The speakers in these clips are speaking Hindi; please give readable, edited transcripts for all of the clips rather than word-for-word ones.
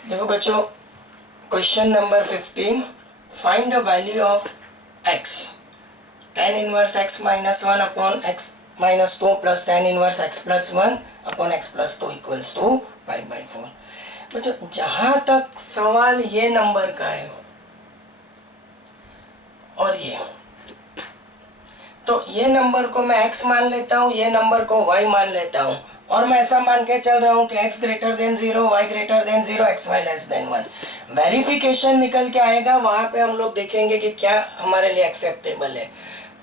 देखो बच्चों, question number 15, find the value of x tan inverse x minus 1 upon x minus 2 plus tan inverse x plus 1 upon x plus 2 equals to 5/4। बच्चों जहां तक सवाल ये नंबर का है और तो ये नंबर को मैं x मान लेता हूँ, ये नंबर को y मान लेता हूँ, और मैं ऐसा मान के चल रहा हूँ कि x greater than 0, y greater than 0, xy less than 1। Verification निकल के आएगा, वहां पे हम लोग देखेंगे कि क्या हमारे लिए एक्सेप्टेबल है।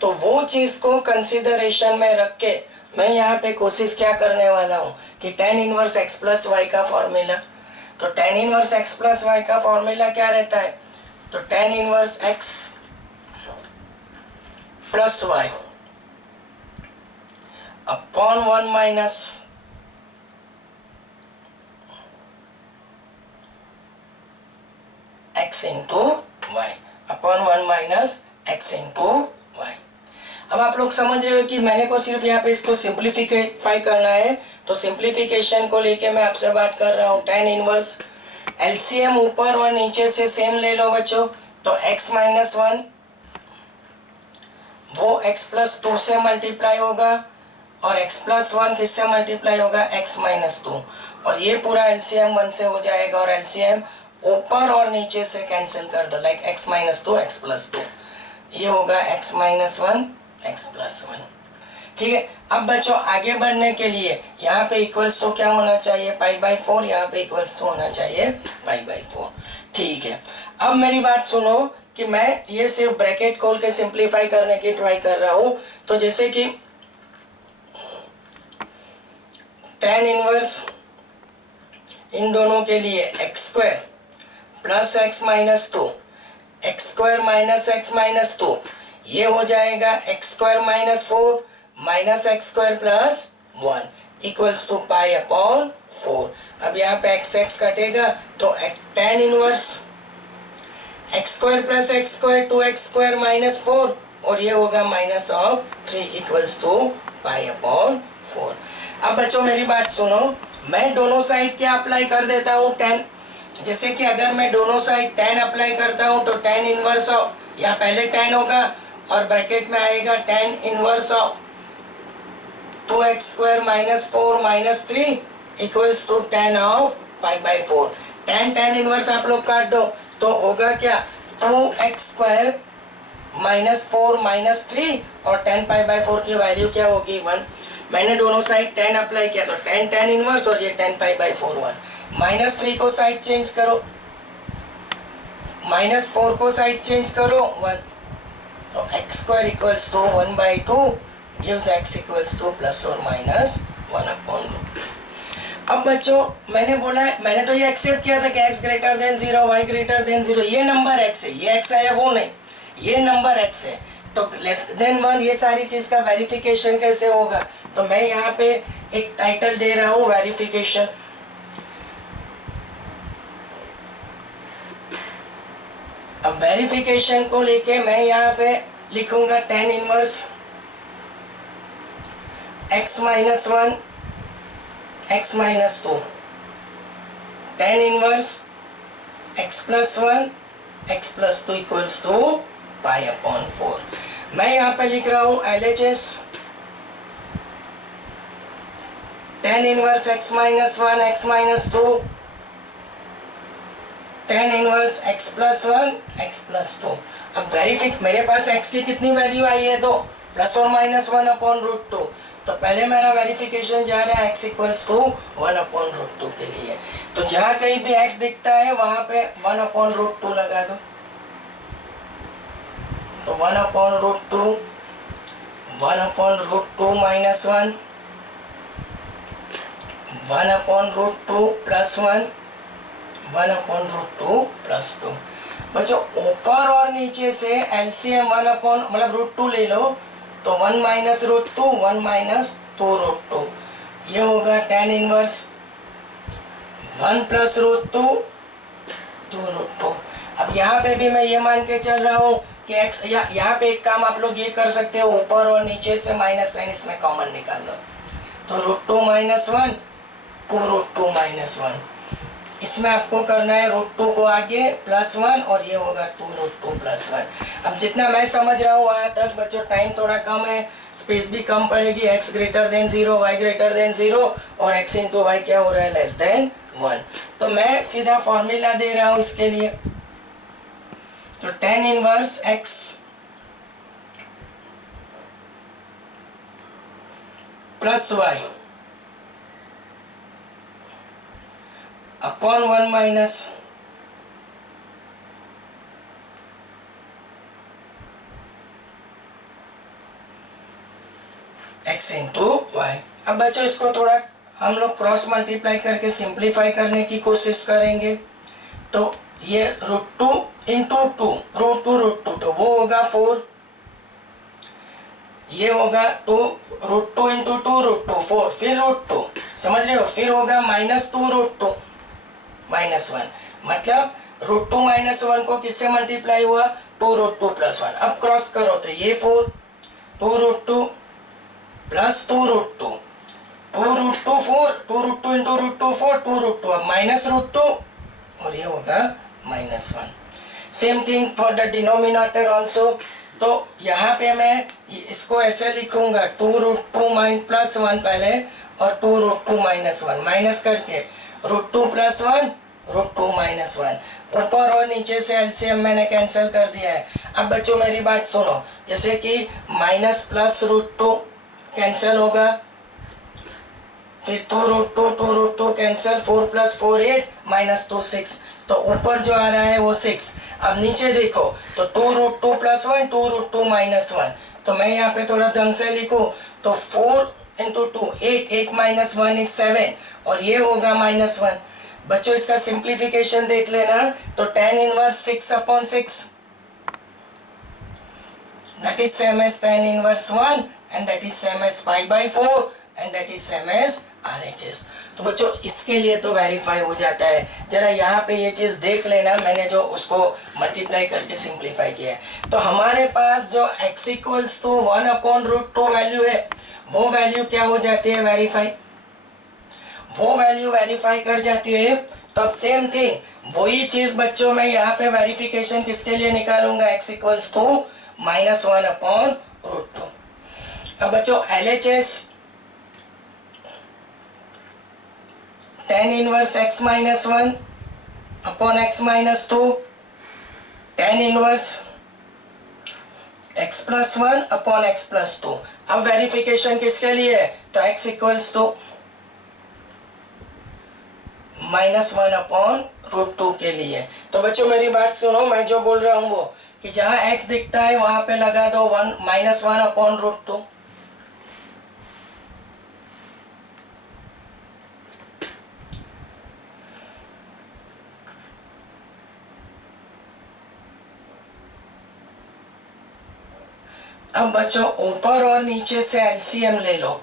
तो वो चीज को कंसिडरेशन में रख के मैं यहाँ पे कोशिश क्या करने वाला हूँ कि tan inverse x plus Y का फॉर्मूला, तो tan inverse x plus Y का फॉर्मूला क्या रहता है, तो tan inverse x plus Y upon 1 minus x into Y upon 1 minus x into Y. अब आप लोग समझ रहे हो कि मैंने को सिर्फ यहाँ पे इसको सिंप्लीफाई करना है, तो सिंप्लीफिकेशन को लेके मैं आपसे बात कर रहा हूँ। tan इनवर्स एलसीएम ऊपर और नीचे से सेम ले लो बच्चों, तो x माइनस 1 वो x प्लस 2 से मल्टीप्लाई होगा और x प्लस 1 किससे मल्टीप्लाई होगा, x माइनस 2, और ये पूरा एलसीएम 1 से हो जाएगा और एलसीएम ऊपर और नीचे से कैंसिल कर दो, like x minus 2 x plus 2, ये होगा x माइनस 1 x प्लस 1। ठीक है, अब बच्चों आगे बढ़ने के लिए यहाँ पे इक्वल्स तो क्या होना चाहिए, π/4, यहाँ पे इक्वल्स तो होना चाहिए π/4। ठीक है, अब मेरी बात सुनो कि मैं ये सिर्फ ब्रैकेट खोल के सिंप्लीफाई करने की ट्राई कर रहा हूँ। तो जैसे कि tan इनवर्स इन दोनों के लिए x square plus x minus 2, x square minus x minus 2, ये हो जाएगा x square minus 4 minus x square plus 1 equals to π/4। अब यहाँ पे x कटेगा तो tan inverse x square plus x square 2x square minus 4, और ये होगा माइनस ऑफ 3 इक्वल्स टू π/4। अब बच्चों मेरी बात सुनो, मैं दोनों साइड क्या अप्लाई कर देता हूँ tan, जैसे कि अगर मैं दोनों साइड tan अप्लाई करता हूँ तो tan इनवर्स ऑफ, यहाँ पहले tan होगा और ब्रैकेट में आएगा tan inverse of 2x square minus 4 minus 3 equals to tan of π/4। tan inverse आप लोग काट दो तो होगा क्या, 2x स्क्वायर माइनस 4 माइनस 3 और tan π/4 की वैल्यू क्या होगी 1। मैंने दोनों साइड tan अप्लाई किया तो tan इनवर्स और ये tan π/4 1। माइनस 3 को साइड चेंज करो, माइनस 4 को साइड चेंज करो 1, तो x square equals to 1/2 gives x equals to plus और माइनस 1/√। अब बच्चों मैंने बोला, मैंने तो ये एक्सेप्ट किया था कि x greater than 0, y greater than 0, ये नंबर x है, ये x है वो नहीं, ये नंबर x है, तो लेस देन 1, ये सारी चीज का वेरिफिकेशन कैसे होगा, तो मैं यहाँ पे एक टाइटल दे रहा हूँ वेरिफिकेशन। अब वेरिफिकेशन को लेके मैं यहाँ पे लिखूंगा tan inverse x minus 1 x minus 2, tan inverse x plus 1 x plus 2 equals to π/4। मैं यहाँ पे लिख रहा हूँ LHS tan inverse x minus 1 x minus 2, tan inverse x plus 1 x plus 2। अब वेरिफिक मेरे पास x की कितनी वैल्यू आई है, 2 प्लस और माइनस 1/√2, तो पहले मेरा वेरिफिकेशन जा रहा है x इक्वल्स टू 1/√2 के लिए, तो जहाँ कहीं भी x दिखता है वहाँ पे 1/√2 लगा दो, तो 1/√2 माइनस 1 1/√2 प्लस 1 1/√2 प्लस 2। बच्चों ऊपर और नीचे से एलसीएम मतलब √2 ले लो, तो 1 माइनस √2 1 माइनस 2√2, ये होगा tan इनवर्स 1 प्लस √2 2√2। अब यहाँ पे भी मैं ये मान के चल रहा हूँ कि x, यहाँ पे एक काम आप लोग ये कर सकते हो, ऊपर और नीचे से माइनस साइन इसमें कॉमन निकाल लो, तो √2 माइनस 1 2√2 माइनस 1, इसमें आपको करना है √2 को आगे +1 और ये होगा 2√2 +1। अब जितना मैं समझ रहा हूँ वहाँ तक बच्चों टाइम थोड़ा कम है, स्पेस भी कम पड़ेगी। x > 0, y > 0 और x × y क्या हो रहा है <1। तो मैं सीधा फॉर्मूला दे रहा हूँ इसके लिए। तो tan inverse x plus y upon 1 minus x × y। अब बच्चों इसको थोड़ा हम लोग क्रॉस मल्टीप्लाई करके सिंप्लीफाई करने की कोशिश करेंगे। तो ये √2 × 2 √2 तो वो होगा 4, ये होगा 2 √2 × 2 √2 4, फिर √2 समझ रहे हो, फिर होगा -2 √2 -1, मतलब √2 -1 को किससे मल्टीप्लाई हुआ 2 √2 +1। अब क्रॉस करो तो ये 4 2 √2 + 2 √2 2 √2 4 2 √2 × √2 4 2 √2, अब -√2 और ये होगा -1। Same thing for the denominator also. तो यहाँ पे मैं इसको ऐसे लिखूंगा 2 √2 +1 पहले और 2 √2 -1 माइनस करके √2 +1 √2 -1, ऊपर और नीचे से एलसीएम मैंने कैंसिल कर दिया है। अब बच्चों मेरी बात सुनो, जैसे कि माइनस प्लस √2 कैंसिल होगा, फिर 2 √2 2 √2 कैंसिल, 4 + 4 8 -2 6, तो ऊपर जो आ रहा है वो 6। अब नीचे देखो तो 2 √2 +1 2 √2 -1, तो मैं यहाँ पे थोड़ा ढंग से लिखूं तो 4 × 2 8 8 -1 is 7 और ये होगा -1। बच्चों इसका सिंप्लीफिकेशन देख लेना, तो tan inverse 6/6 that is same as tan inverse 1 and that is same as pi/4 and that is same as RHS। तो बच्चों इसके लिए तो वेरीफाई हो जाता है। जरा यहाँ पे ये चीज़ देख लेना, मैंने जो उसको मल्टीप्लाई करके सिंप्लीफाई किया है। तो हमारे पास जो x = 1/√2 वैल्यू है वो वैल्यू क्या हो जाती है वेरीफाई, वो वैल्यू वेरीफाई कर जाती है। तो अब सेम थिंग वही चीज़ बच्चों मैं यहाँ पे वेरिफिकेशन किसके लिए निकालूंगा, x = -1/√2। अब बच्चों LHS tan inverse x - 1/x - 2 tan inverse x + 1/x + 2। अब वेरिफिकेशन किसके लिए है, तो x = -1/√2 के लिए। तो बच्चों मेरी बात सुनो, मैं जो बोल रहा हूँ वो कि जहाँ x दिखता है वहां पे लगा दो -1/√2। अब बच्चों ऊपर और नीचे से एलसीएम ले लो,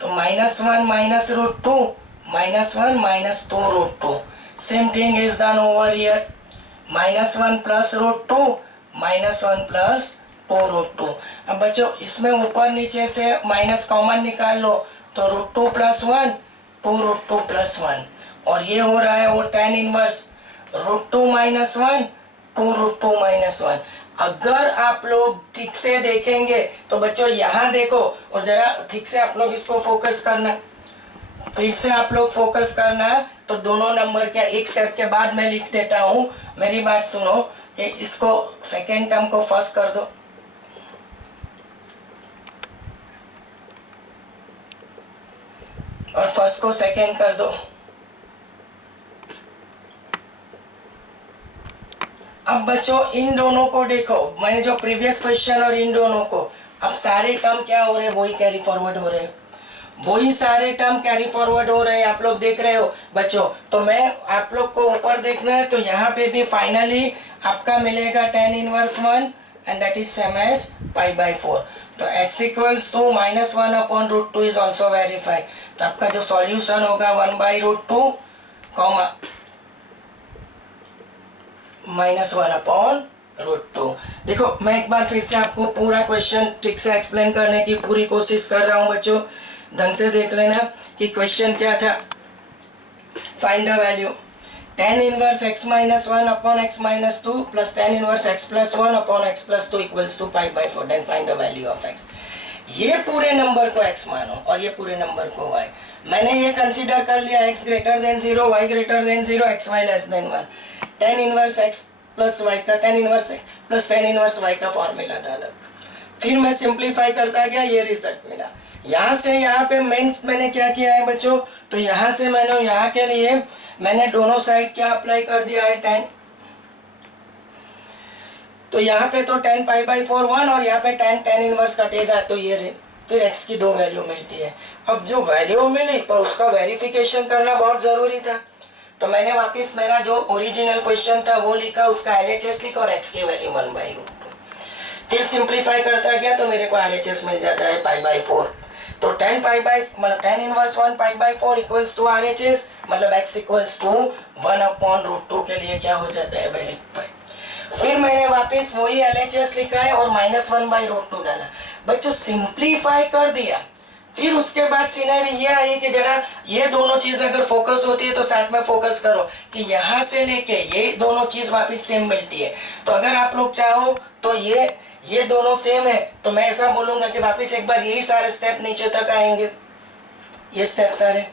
तो -1 -√2 -1 -2√2। Same thing is done over here, -1 + √2 -1 + 2√2। अब बच्चों इसमें ऊपर नीचे से माइनस कॉमन निकाल लो, तो √2 + 1 2√2 + 1 और ये हो रहा है वो tan इनवर्स √2 - 1 2√2 - 1। अगर आप लोग ठीक से देखेंगे तो बच्चों यहाँ देखो, और जरा ठीक से आप लोग इसको फोकस करना, फिर से आप लोग फोकस करना। तो दोनों नंबर क्या एक स्टेप के बाद मैं लिख देता हूँ, मेरी बात सुनो कि इसको सेकेंड टर्म को फर्स्ट कर दो और फर्स्ट को सेकेंड कर दो। अब बच्चों इन दोनों को देखो, मैंने जो प्रीवियस क्वेश्चन और इन दोनों को, अब सारे टर्म क्या हो रहे हैं, वही कैरी फॉरवर्ड हो रहे हैं, वही सारे टर्म कैरी फॉरवर्ड हो रहे हैं, आप लोग देख रहे हो बच्चों। तो मैं आप लोग को ऊपर देखना है, तो यहाँ पे भी फाइनली आपका मिलेगा tan inverse 1 and that is same as pi/4। तो x = -1/√2 इज ऑल्सो वेरीफाई। तो आपका जो सॉल्यूशन होगा 1/√2 -1/√2। देखो मैं एक बार फिर से आपको पूरा क्वेश्चन ठीक से एक्सप्लेन करने की पूरी कोशिश कर रहा हूँ बच्चों, ढंग से देख लेना कि क्वेश्चन क्या था। Find the value tan inverse x minus 1 upon x minus 2 plus tan inverse x plus 1 upon x plus 2 equals to pi by 4. Then find the value of x. ये पूरे नंबर को x मानो और ये पूरे नंबर को y. मैंने ये कंसीडर कर लिया x greater than 0, y greater than 0, xy less than 1. tan inverse x plus y का tan inverse x plus tan inverse y का फॉर्मूला डाला. फिर मैं सिंप्लीफाई करता गया, ये रिजल्ट मिला. यहाँ से यहाँ पे मैंने क्या किया है बच्चों, तो यहाँ से मैंने यहाँ के लिए मैंने दोनों साइड क्या अप्लाई कर दिया है tan. तो यहाँ पे तो tan पाई बाई 4 1 और यहाँ पे tan इनवर्स कटेगा, तो ये फिर x की 2 वैल्यू मिलती है. अब जो वैल्यू मिली पर उसका वेरिफिकेशन करना बहुत ज़रूरी था, तो मैंने वापस मेरा जो ओरिजिनल क्वेश्चन था वो लिखा, उसका LHS लिखा और x की वैल्यू 1/√2. फिर सिंप्लीफाई करता गया तो मेरे को RHS मिल जाता है पाई बाई 4. तो tan inverse 1 pi by 4 equals to RHS, मतलब x इक्वल्स टू 1/√2 के लिए क्या हो जाता है, वेरीफाई. फिर मैंने वापस वही LHS लिखा है और -1/√2 डाला. बच्चों सिंप्लीफाई कर दिया. फिर उसके बाद सिनेरियो ये आई कि जरा ये दोनों चीज अगर फोकस होती है तो साथ में फोकस करो कि यहाँ से लेके ये दोनों चीज वापस सेम मिलती है. तो अगर आप लोग चाहो तो ये दोनों सेम है, तो मैं ऐसा बोलूंगा कि वापस एक बार यही सारे स्टेप नीचे तक आएंगे. ये स्टेप सारे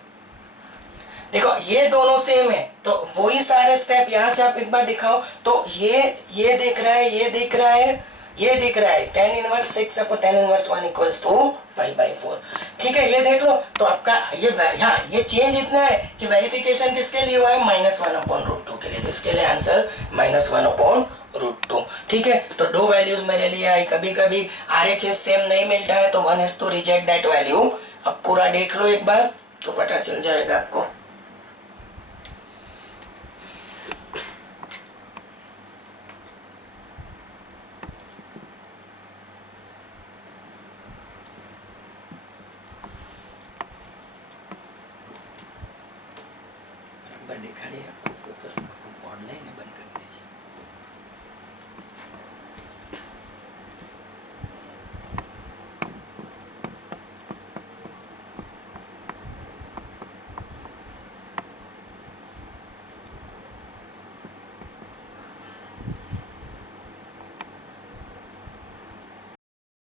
देखो, ये दोनों सेम है, तो वही सारे स्टेप यहाँ से आप एक बार दिखाओ. तो ये दिख रहा है, ये दिख रहा है, ये दिख रहा है. tan inverse 6 upon tan inverse 1 equals to pi by 4. ठीक है, ये देख लो. तो आपका ये चेंज इतना है कि वेरिफिकेशन किसके लिए हुआ है, -1/√2 के लिए. तो इसके लिए आंसर -1/√2. ठीक है, तो 2 वैल्यूज मेरे लिए आई. कभी कभी RHS सेम नहीं मिलता है तो 1 has to reject that value. अब पूरा देख लो एक बार तो पता चल जाएगा आपको. दिखा रही है आपको, फोकस ऑनलाइन है, बंद कर दीजिए.